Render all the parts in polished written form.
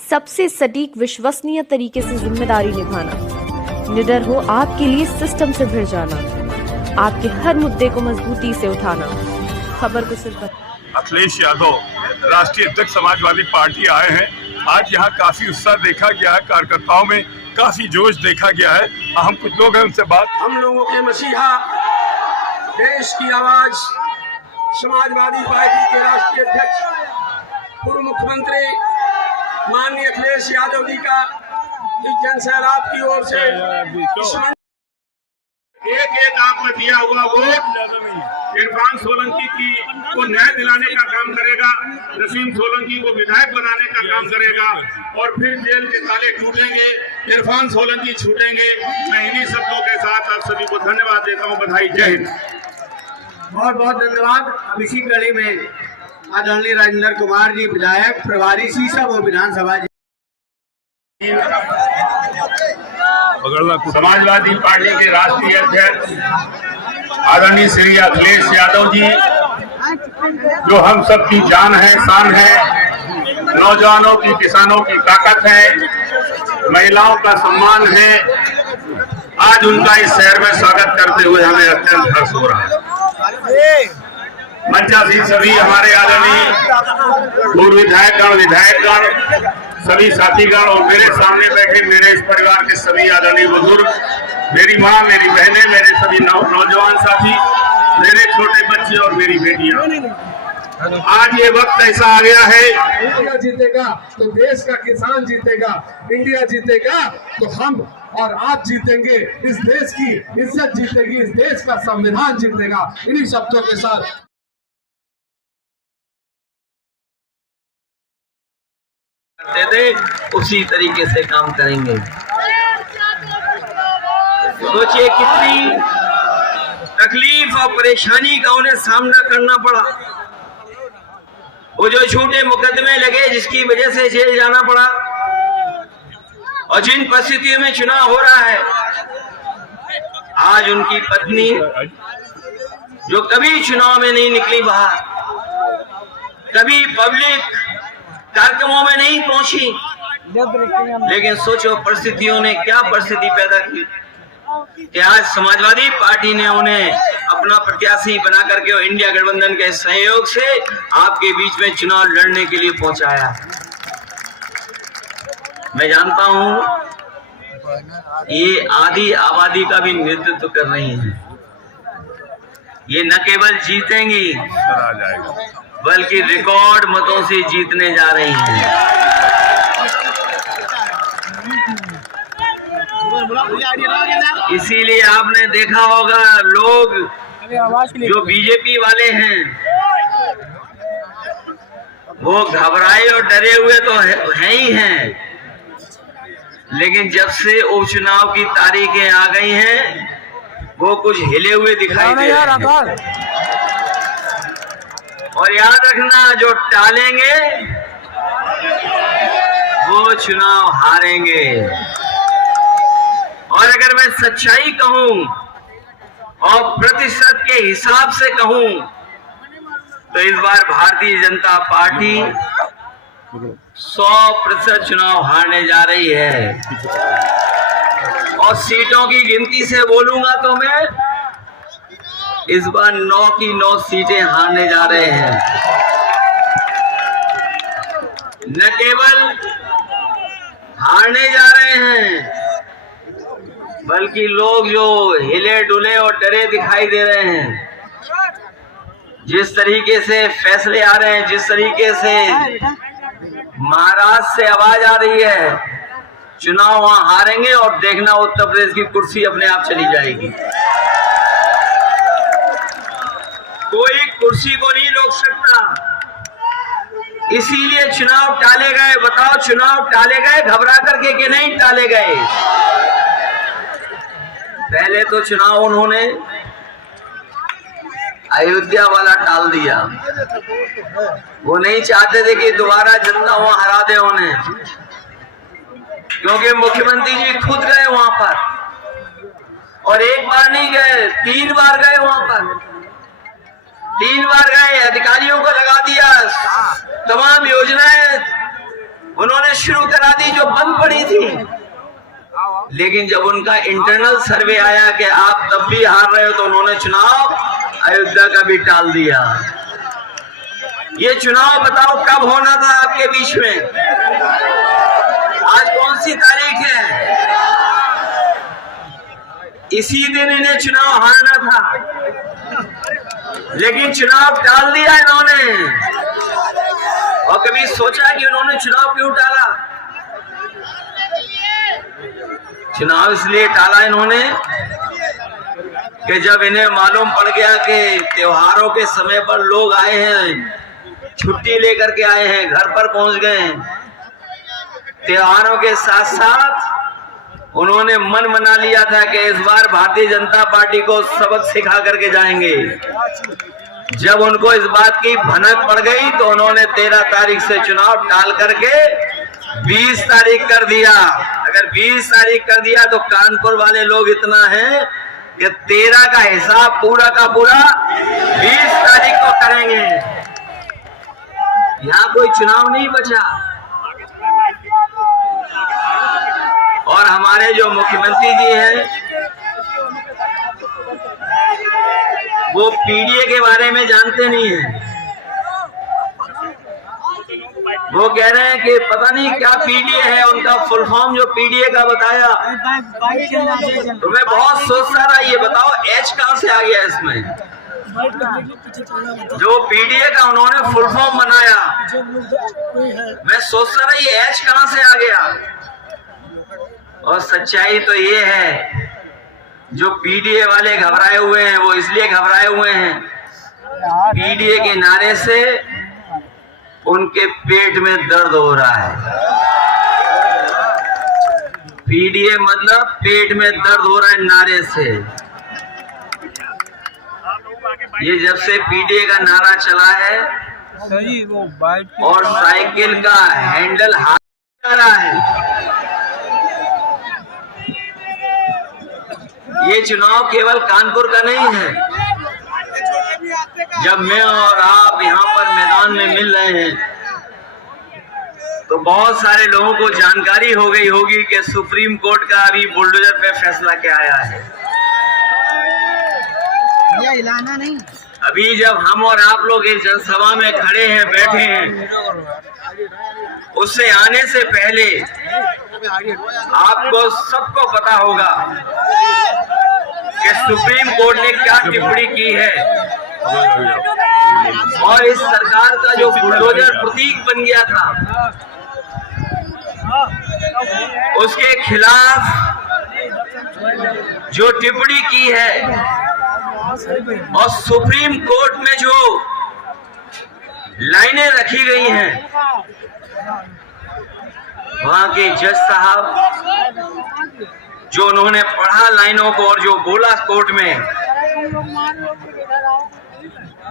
सबसे सटीक विश्वसनीय तरीके से जिम्मेदारी निभाना, निडर हो आपके लिए सिस्टम से भिड़ जाना, आपके हर मुद्दे को मजबूती से उठाना। खबर को सिर्फ अखिलेश यादव राष्ट्रीय अध्यक्ष समाजवादी पार्टी आए हैं। आज यहाँ काफी उत्साह देखा गया है, कार्यकर्ताओं में काफी जोश देखा गया है। हम कुछ लोग हैं उनसे बात। हम लोगों के मसीहा, देश की आवाज, समाजवादी पार्टी के राष्ट्रीय अध्यक्ष पूर्व मुख्यमंत्री माननीय अखिलेश यादव जी का इस जनसैलाब की ओर से एक आपने दिया हुआ वोट इरफान सोलंकी को न्याय दिलाने का काम करेगा, नसीम सोलंकी को विधायक बनाने का काम करेगा और फिर जेल के ताले टूटेंगे, इरफान सोलंकी छूटेंगे। मैं इन्हीं शब्दों के साथ आप सभी को धन्यवाद देता हूं। बधाई, जय हिंद। बहुत बहुत धन्यवाद। अब इसी कड़ी में आदरणीय राजेंद्र कुमार जी विधायक प्रभारी सीसा वो विधानसभा जी। समाजवादी पार्टी के राष्ट्रीय अध्यक्ष आदरणीय श्री अखिलेश यादव जी, जो हम सब की जान है, शान है, नौजवानों की, किसानों की ताकत है, महिलाओं का सम्मान है। आज उनका इस शहर में स्वागत करते हुए हमें अत्यंत हर्ष हो रहा है। मंचासीन सभी हमारे आदरणीय पूर्व विधायकगण, सभी साथीगण और मेरे सामने बैठे मेरे इस परिवार के सभी आदरणीय बुजुर्ग, मेरी माँ, मेरी बहनें, मेरे सभी नौजवान साथी, मेरे छोटे बच्चे और मेरी बेटियां, आज ये वक्त ऐसा आ गया है। इंडिया जीतेगा तो देश का किसान जीतेगा, इंडिया जीतेगा तो हम और आप जीतेंगे, इस देश की इज्जत जीतेगी, इस देश का संविधान जीतेगा। इन्हीं शब्दों के साथ दे दे, उसी तरीके से काम करेंगे। सोचिए कितनी तकलीफ और परेशानी का उन्हें सामना करना पड़ा। वो जो झूठे मुकदमे लगे जिसकी वजह से जेल जाना पड़ा, और जिन परिस्थितियों में चुनाव हो रहा है, आज उनकी पत्नी जो कभी चुनाव में नहीं निकली बाहर, कभी पब्लिक कार्यक्रमों में नहीं पहुंची, लेकिन सोचो परिस्थितियों ने क्या परिस्थिति पैदा की कि आज समाजवादी पार्टी ने उन्हें अपना प्रत्याशी बना करके और इंडिया गठबंधन के सहयोग से आपके बीच में चुनाव लड़ने के लिए पहुंचाया। मैं जानता हूं ये आधी आबादी का भी नेतृत्व कर रही है। ये न केवल जीतेंगी बल्कि रिकॉर्ड मतों से जीतने जा रही हैं। इसीलिए आपने देखा होगा लोग जो बीजेपी वाले हैं वो घबराए और डरे हुए तो है ही हैं, लेकिन जब से उपचुनाव की तारीखें आ गई हैं वो कुछ हिले हुए दिखाई दे रहे हैं। और याद रखना, जो टालेंगे वो चुनाव हारेंगे। और अगर मैं सच्चाई कहूं और प्रतिशत के हिसाब से कहूं तो इस बार भारतीय जनता पार्टी 100% चुनाव हारने जा रही है। और सीटों की गिनती से बोलूंगा तो मैं इस बार 9 की 9 सीटें हारने जा रहे हैं। न केवल हारने जा रहे हैं बल्कि लोग जो हिले डुले और डरे दिखाई दे रहे हैं, जिस तरीके से फैसले आ रहे हैं, जिस तरीके से महाराष्ट्र से आवाज आ रही है, चुनाव वहां हारेंगे और देखना उत्तर प्रदेश की कुर्सी अपने आप चली जाएगी। कोई कुर्सी को नहीं रोक सकता। इसीलिए चुनाव टाले गए। बताओ, चुनाव टाले गए घबरा करके कि नहीं टाले गए? पहले तो चुनाव उन्होंने अयोध्या वाला टाल दिया। वो नहीं चाहते थे कि दोबारा जनता वहां हरा दे उन्हें, क्योंकि मुख्यमंत्री जी खुद गए वहां पर, और एक बार नहीं गए, 3 बार गए वहां पर। 3 बार गए, अधिकारियों को लगा दिया, तमाम योजनाएं उन्होंने शुरू करा दी जो बंद पड़ी थी। लेकिन जब उनका इंटरनल सर्वे आया कि आप तब भी हार रहे हो, तो उन्होंने चुनाव अयोध्या का भी टाल दिया। ये चुनाव बताओ कब होना था आपके बीच में? आज कौन सी तारीख है? इसी दिन इन्हें चुनाव हारना था, लेकिन चुनाव टाल दिया इन्होंने। और कभी सोचा कि उन्होंने चुनाव क्यों टाला? चुनाव इसलिए टाला इन्होंने कि जब इन्हें मालूम पड़ गया कि त्योहारों के समय पर लोग आए हैं, छुट्टी लेकर के आए हैं, घर पर पहुंच गए हैं, त्योहारों के साथ साथ उन्होंने मन बना लिया था कि इस बार भारतीय जनता पार्टी को सबक सिखा करके जाएंगे। जब उनको इस बात की भनक पड़ गई तो उन्होंने 13 तारीख से चुनाव टाल करके 20 तारीख कर दिया। अगर 20 तारीख कर दिया तो कानपुर वाले लोग इतना हैं कि 13 का हिसाब पूरा का पूरा 20 तारीख को करेंगे। यहाँ कोई चुनाव नहीं बचा। और हमारे जो मुख्यमंत्री जी हैं वो पीडीए के बारे में जानते नहीं हैं। वो कह रहे हैं कि पता नहीं क्या पीडीए है, उनका फुल फॉर्म जो पीडीए का बताया तो मैं बहुत सोचता रहा, ये बताओ एच कहां से आ गया इसमें? जो पीडीए का उन्होंने फुल फॉर्म बनाया, मैं सोचता रहा ये एच कहां से आ गया। और सच्चाई तो ये है, जो पीडीए वाले घबराए हुए हैं वो इसलिए घबराए हुए हैं, पीडीए के नारे से उनके पेट में दर्द हो रहा है। पीडीए मतलब पेट में दर्द हो रहा है नारे से। ये जब से पीडीए का नारा चला है और साइकिल का हैंडल हाथ जा रहा है। ये चुनाव केवल कानपुर का नहीं है। जब मैं और आप यहाँ पर मैदान में मिल रहे हैं तो बहुत सारे लोगों को जानकारी हो गई होगी कि सुप्रीम कोर्ट का अभी बुलडोजर पे फैसला क्या आया है। हिलाना नहीं। अभी जब हम और आप लोग एक जनसभा में खड़े हैं, बैठे हैं, उससे आने से पहले आपको सबको पता होगा कि सुप्रीम कोर्ट ने क्या टिप्पणी की है। और इस सरकार का जो बुलडोजर प्रतीक बन गया था, उसके खिलाफ जो टिप्पणी की है और सुप्रीम कोर्ट में जो लाइनें रखी गई हैं, वहां के जज साहब जो उन्होंने पढ़ा लाइनों को और जो बोला कोर्ट में,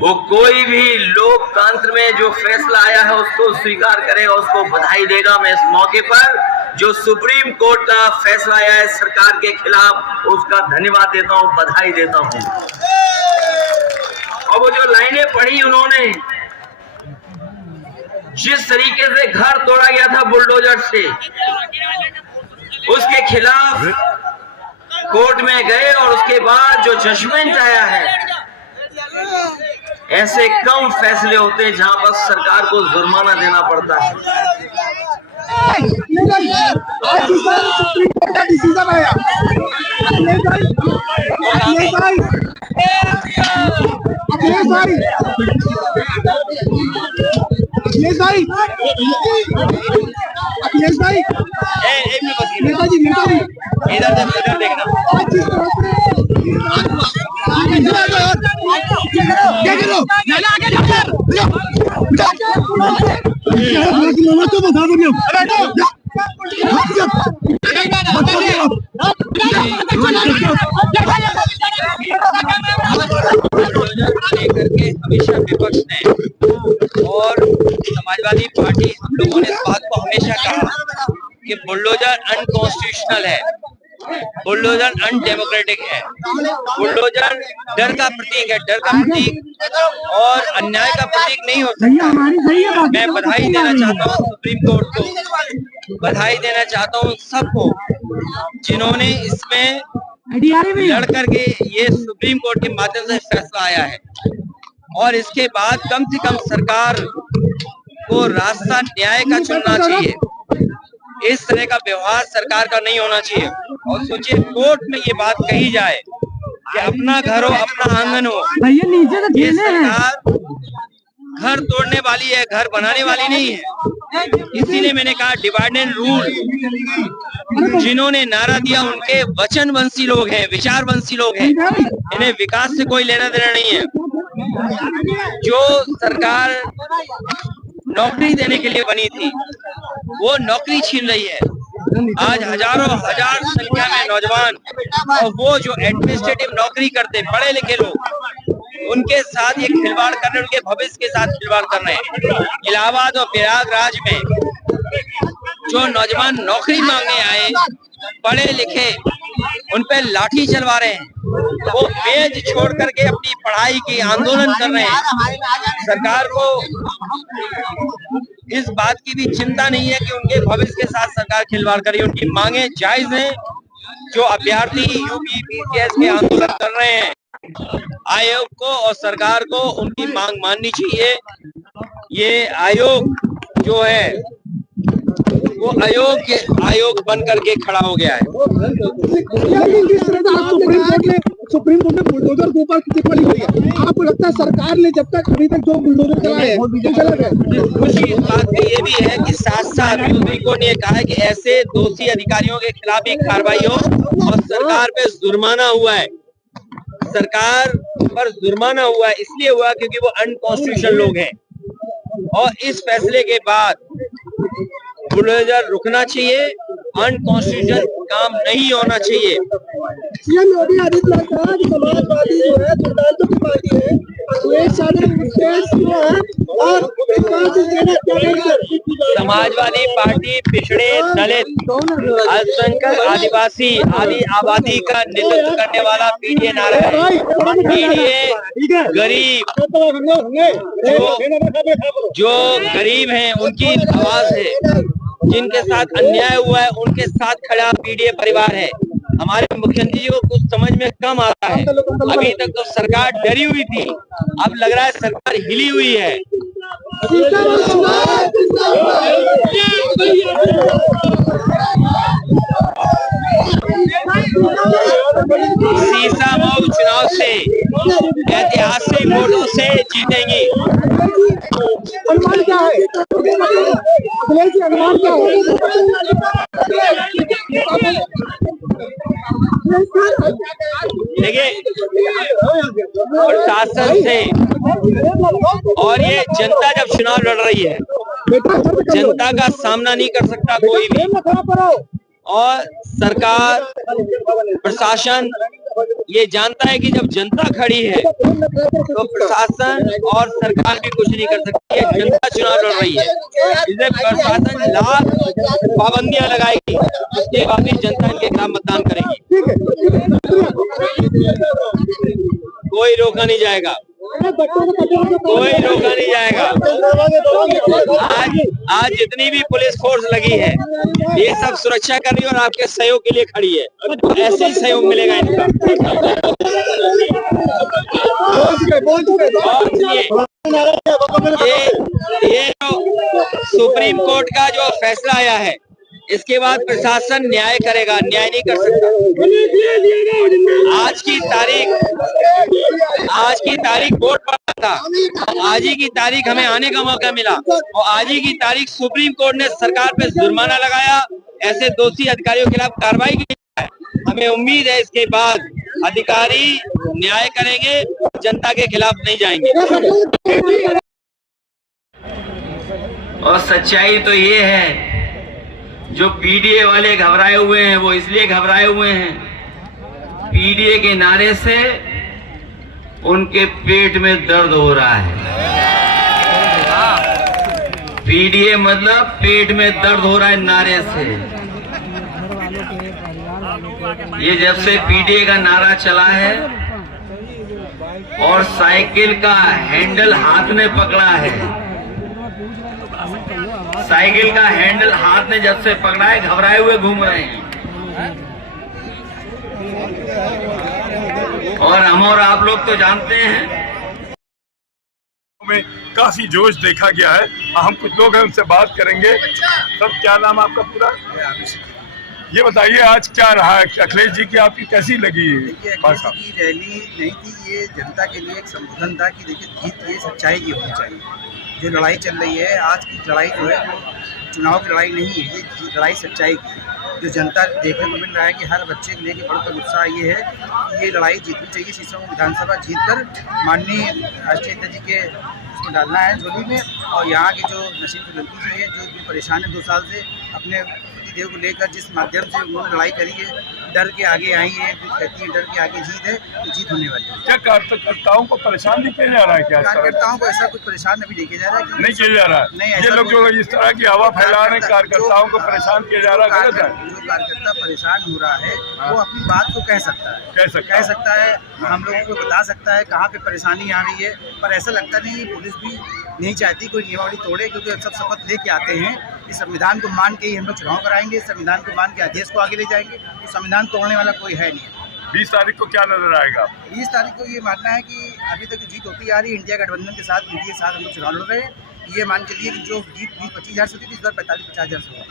वो कोई भी लोकतंत्र में जो फैसला आया है उसको स्वीकार करेगा, उसको बधाई देगा। मैं इस मौके पर जो सुप्रीम कोर्ट का फैसला आया है सरकार के खिलाफ, उसका धन्यवाद देता हूं, बधाई देता हूं। और वो जो लाइनें पढ़ी उन्होंने, जिस तरीके से घर तोड़ा गया था बुलडोजर से, उसके खिलाफ कोर्ट में गए और उसके बाद जो जजमेंट आया है, ऐसे कम फैसले होते हैं जहां पर सरकार को जुर्माना देना पड़ता है। इधर देखना। करके हमेशा विपक्ष ने और समाजवादी पार्टी, हम लोगों ने इस बात को हमेशा कहा कि बुलडोजर अनकॉन्स्टिट्यूशनल है, बुलडोजर अनडेमोक्रेटिक है, बुलडोजर डर का प्रतीक है, डर का प्रतीक और अन्याय का प्रतीक नहीं हो सकता। मैं बधाई देना चाहता हूँ सुप्रीम कोर्ट को बधाई देना चाहता हूँ सबको जिन्होंने इसमें लड़ करके ये सुप्रीम कोर्ट के माध्यम से फैसला आया है। और इसके बाद कम से कम सरकार को रास्ता न्याय का चुनना चाहिए। इस तरह का व्यवहार सरकार का नहीं होना चाहिए। और सोचिए कोर्ट में ये बात कही जाए कि अपना घर हो अपना आंगन हो, ये सरकार घर तोड़ने वाली है, घर बनाने वाली नहीं है। इसीलिए मैंने कहा डिवाइड एंड रूल जिन्होंने नारा दिया उनके वचनवंशी लोग हैं, विचारवंशी लोग हैं, इन्हें विकास से कोई लेना देना नहीं है। जो सरकार नौकरी देने के लिए बनी थी वो नौकरी छीन रही है। आज हजारों हजार संख्या में नौजवान और वो जो एडमिनिस्ट्रेटिव नौकरी करते पढ़े लिखे लोग, उनके साथ ये खिलवाड़ कर रहे हैं, उनके भविष्य के साथ खिलवाड़ कर रहे हैं। इलाहाबाद और प्रयागराज में जो नौजवान नौकरी मांगने आए पढ़े लिखे, उन पे लाठी चलवा रहे हैं। वो पेज छोड़ करके अपनी पढ़ाई की आंदोलन कर रहे हैं। सरकार को इस बात की भी चिंता नहीं है कि उनके भविष्य के साथ सरकार खिलवाड़ करे। उनकी मांगे जायज हैं। जो अभ्यर्थी यूपी बीपीएस के आंदोलन कर रहे हैं, आयोग को और सरकार को उनकी मांग माननी चाहिए। ये आयोग जो है वो आयोग बन करके खड़ा हो गया है। सुप्रीम कोर्ट ने बुलडोजर के ऊपर टिप्पणी की है, आपको लगता है सरकार ने जब तक अभी तक जो बुलडोजर चलाए हैं वो गलत है? खुशी इस बात की ये भी है कि साथ साथ सुप्रीम कोर्ट ने कहा है कि ऐसे दोषी अधिकारियों के खिलाफ भी कार्रवाई हो और सरकार पे जुर्माना हुआ है। सरकार पर जुर्माना हुआ है इसलिए हुआ क्योंकि वो अनकॉन्स्टिट्यूशनल लोग हैं। और इस फैसले के बाद बुलडोजर रुकना चाहिए, अनकॉन्स्टिट्यूशनल काम नहीं होना चाहिए। सीएम योगी आदित्यनाथ ने कहा कि समाजवादी जो है दुर्दांतों की पार्टी है, और समाजवादी पार्टी पिछड़े, दलित, अल्पसंख्यक, आदिवासी आदि आबादी का नेतृत्व करने वाला पीडीए नारा है। पीडीए गरीब, जो गरीब हैं उनकी आवाज है। जिनके साथ अन्याय हुआ है उनके साथ खड़ा पीडीए परिवार है। हमारे मुख्यमंत्री जी को कुछ समझ में कम आता है। अभी तक तो सरकार डरी हुई थी, अब लग रहा है सरकार हिली हुई है। सीसामऊ चुनाव से ऐतिहासिक वोटों से जीतेंगी। अनुमान क्या है? अनुमान क्या है? देखिए प्रशासन से और ये जनता जब चुनाव लड़ रही है, जनता का सामना नहीं कर सकता कोई भी। और सरकार प्रशासन ये जानता है कि जब जनता खड़ी है तो प्रशासन और सरकार भी कुछ नहीं कर सकती है। जनता चुनाव लड़ रही है, इसलिए प्रशासन लाख पाबंदियां लगाएगी, उसके बाद भी जनता इनके खिलाफ मतदान करेगी। कोई रोका नहीं जाएगा, कोई रोका नहीं जाएगा। आज जितनी भी पुलिस फोर्स लगी है ये सब सुरक्षा कर रही है और आपके सहयोग के लिए खड़ी है। तो ऐसे ही सहयोग मिलेगा इनका। ये जो सुप्रीम कोर्ट का जो फैसला आया है इसके बाद प्रशासन न्याय करेगा, न्याय नहीं कर सकता। आज की तारीख वोट पड़ा था, आज ही की तारीख हमें आने का मौका मिला और आज ही की तारीख सुप्रीम कोर्ट ने सरकार पे जुर्माना लगाया, ऐसे दोषी अधिकारियों के खिलाफ कार्रवाई की है। हमें उम्मीद है इसके बाद अधिकारी न्याय करेंगे, जनता के खिलाफ नहीं जाएंगे। और सच्चाई तो ये है, जो पीडीए वाले घबराए हुए हैं वो इसलिए घबराए हुए हैं, पीडीए के नारे से उनके पेट में दर्द हो रहा है। पीडीए मतलब पेट में दर्द हो रहा है नारे से। ये जब से पीडीए का नारा चला है और साइकिल का हैंडल हाथ में पकड़ा है, साइकिल का हैंडल हाथ में जब से पकड़ा है घबराए हुए घूम रहे हैं। और हम और आप लोग तो जानते हैं में काफी जोश देखा गया है। हम कुछ लोग हैं उनसे बात करेंगे। सर, क्या नाम आपका पूरा? ये बताइए आज क्या रहा है, अखिलेश जी की आपकी कैसी लगी भाषण? की रैली नहीं थी, ये जनता के लिए एक संबोधन था कि देखिए जीत ये सच्चाई की होनी चाहिए। जो लड़ाई चल रही है आज की लड़ाई जो है वो चुनाव की लड़ाई नहीं है, ये लड़ाई सच्चाई की है। जो जनता देखने को मिल रहा है कि हर बच्चे के लेके बढ़कर उत्साह ये है कि ये लड़ाई जीतनी चाहिए। शीशों विधानसभा जीतकर माननीय राष्ट्रीय अध्यक्ष जी के उसको डालना है झोली में। और यहाँ की जो नसीम सोलंकी जी है जो इतनी परेशान है 2 साल से अपने देव को लेकर, जिस माध्यम से उन्होंने लड़ाई करी है, डर के आगे आई है, कहती है डर के आगे जीत है, तो जीत होने वाली है। क्या कार्यकर्ताओं को परेशान नहीं किया जा रहा है? क्या कार्यकर्ताओं को ऐसा कुछ परेशान अभी नहीं किया जा रहा है? नहीं किया जा रहा है। नहीं, ये लोग जो इस तरह की हवा फैला रहे हैं कार्यकर्ताओं को परेशान किया जा रहा है, गलत है। जो कार्यकर्ता परेशान हो रहा है वो अपनी बात को कह सकता है, कह सकता है, हम लोगों को बता सकता है कहाँ पे परेशानी आ रही है। पर ऐसा लगता नहीं है पुलिस भी नहीं चाहती कोई नियमावली तोड़े, क्योंकि सब शपथ लेके आते हैं इस संविधान को मान के ही हम लोग चुनाव कराएंगे, इस संविधान को मान के आदेश को आगे ले जाएंगे। तो संविधान तोड़ने वाला कोई है नहीं। 20 तारीख को क्या नजर आएगा? 20 तारीख को ये मानना है कि अभी तक जो जीत होती आ रही है इंडिया गठबंधन के साथ, यूपीए के साथ हम लोग चुनाव लड़ रहे हैं। ये मान चलिए कि जो जीत 20-25 हज़ार से होती थी, इस बार 45-50 हज़ार से होगा।